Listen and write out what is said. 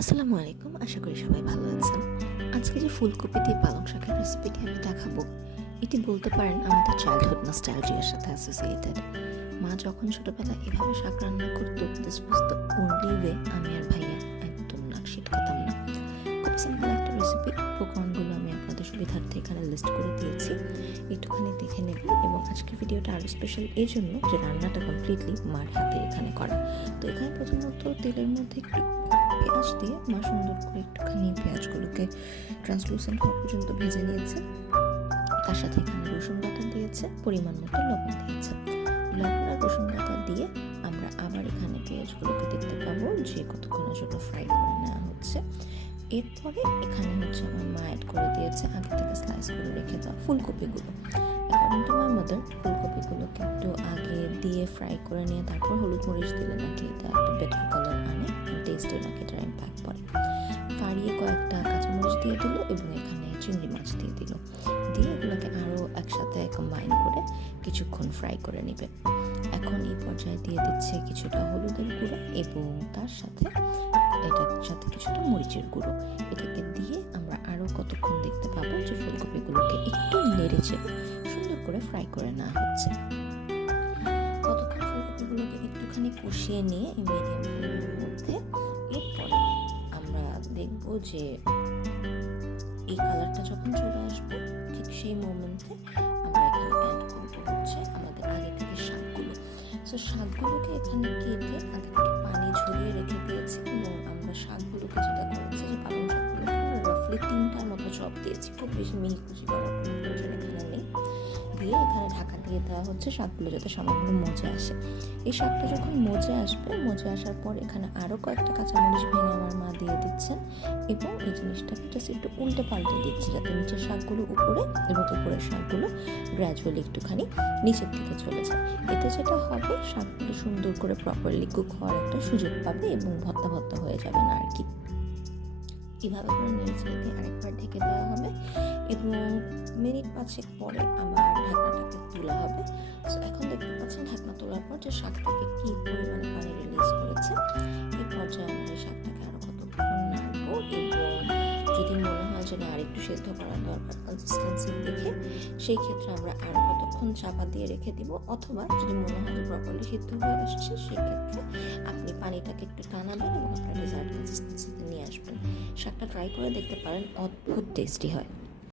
আসসালামু আলাইকুম, আশা করি সবাই ভালো আছেন। আজকে যে ফুলকপি দিয়ে পালং শাকের রেসিপিটি আমি দেখাবো, এটি বলতে পারেন আমাদের চাইল্ডহুড নস্টালজিয়ার সাথে অ্যাসোসিয়েটেড। মা যখন ছোটবেলায় এভাবে শাক রান্না করতো, this was the only way আমি আর ভাইয়া একদম নাক শিটকাতাম না। খুব সিম্পল একটা রেসিপি। উপকরণগুলো আমি আপনাদের সুবিধার্থে এখানে লিস্ট করে দিয়েছি, একটুখানি দেখে নেবেন। এবং আজকের ভিডিওটা আরও স্পেশাল এই জন্য যে রান্নাটা কমপ্লিটলি মার হাতে এখানে করা। তো এখানে প্রথমত তেলের মধ্যে একটু পেঁয়াজ দিয়ে মা সুন্দর করে একটুখানি পেঁয়াজগুলোকে ট্রান্সলুসেন্ট হওয়া পর্যন্ত ভেজে নিয়েছে। তার সাথে এখানে রসুন বাটা দিয়েছে, পরিমাণ মতো লবণ দিয়েছে। লবণ আর রসুন বাটা দিয়ে আমরা আবার এখানে পেঁয়াজগুলোকে দেখতে পাবো যে কতক্ষণের জন্য ফ্রাই করে নেওয়া হচ্ছে। এরপরে এখানে আমার মা অ্যাড করে দিয়েছে আগে থেকে স্লাইস করে রেখে দেওয়া ফুলকপিগুলো। অ্যাকর্ডিং টু মাই মাদার, ফুলকপিগুলোকে একটু আগে দিয়ে ফ্রাই করে নিয়ে তারপর হলুদ মরিচ দিলে নাকি এটা একটা বেটার কালার আনে, টেস্টের নাকি এটার ইম্প্যাক্ট পড়ে। ফাড়িয়ে কয়েকটা কাঁচামরিচ দিয়ে দিল এবং এখানে চিংড়ি মাছ দিয়ে দিল। দিয়ে এগুলোকে আরও একসাথে কম্বাইন করে কিছুক্ষণ ফ্রাই করে নেবে। এখন এই পর্যায়ে দিয়ে দিচ্ছে কিছুটা হলুদের গুঁড়ো এবং তার সাথে এটার সাথে কিছুটা মরিচের গুঁড়ো। এটাকে দিয়ে আমরা আরও কতক্ষণ দেখতে পাবো যে ফুলকপিগুলোকে একটু নেড়ে চেড়ে সুন্দর করে ফ্রাই করে নেওয়া হচ্ছে। কতক্ষণ ফুলকপিগুলোকে একটুখানি কষিয়ে নিয়ে এই মিডিয়াম ফ্লেমের মধ্যে এরপরে আমরা দেখব যে এই কালারটা যখন চলে আসবে, ঠিক সেই মোমেন্টে আমরা এখানে অ্যাড করবো আমাদের আগে থেকে শাকগুলো। সো শাকগুলোকে এখানে কেটে আগে থেকে পানি ঝরিয়ে রেখে দিয়েছি এবং আমরা শাকগুলোকে যেটা করেছি যে পালং শাকগুলোকে রাফলি 3টার মতো চপ দিয়েছি, খুব বেশি মিহি কুচি করার প্রয়োজন এখানে নেই। দিয়ে এখানে ঢাকা দিয়ে দেওয়া হচ্ছে শাকগুলো যাতে সামান্য মজে আসে। এই শাকটা যখন মজে আসবে, মজে আসার পর এখানে আরও কয়েকটা কাঁচামরিচ ভেঙে আমার মা দিয়ে দিচ্ছেন এবং এই জিনিসটাকে জাস্ট একটু উল্টে পাল্টে দিচ্ছে যাতে নিচের শাকগুলো উপরে এবং উপরের শাকগুলো গ্র্যাজুয়ালি একটুখানি নিচের দিকে চলে যায়। এতে যেটা হবে, শাকগুলো সুন্দর করে প্রপারলি কুক হওয়ার একটা সুযোগ পাবে এবং ভর্তা ভর্তা হয়ে যাবে না আর কি। এভাবে করে নেড়ে দিয়ে আরেকবার ঢেকে দেওয়া হবে এবং মিনিট 5 পরে আবার ঢাকনাটাকে তোলা হবে। সো এখন দেখতে পাচ্ছেন ঢাকনা তোলার পর যে শাক থেকে কি পরিমাণে পানি রিলিজ করেছে। এই পর্যায়ে আমরা এই শাকটাকে আরও কতক্ষণ নাড়বো এবং যদি মনে হয় যে না আরেকটু সেদ্ধ করার দরকার কনসিস্টেন্সি দেখে, সেই ক্ষেত্রে আমরা আরও কতক্ষণ চাপা দিয়ে রেখে দিব। অথবা যদি মনে হয় যে প্রপারলি সিদ্ধ হয়ে আসছে, সেই ক্ষেত্রে আপনি পানিটাকে একটু টানাবেন এবং আপনার ডেজার্ট কনসিস্টেন্সিতে নিয়ে আসবেন। শাকটা ট্রাই করে দেখতে পারেন, অদ্ভুত টেস্টি হয়।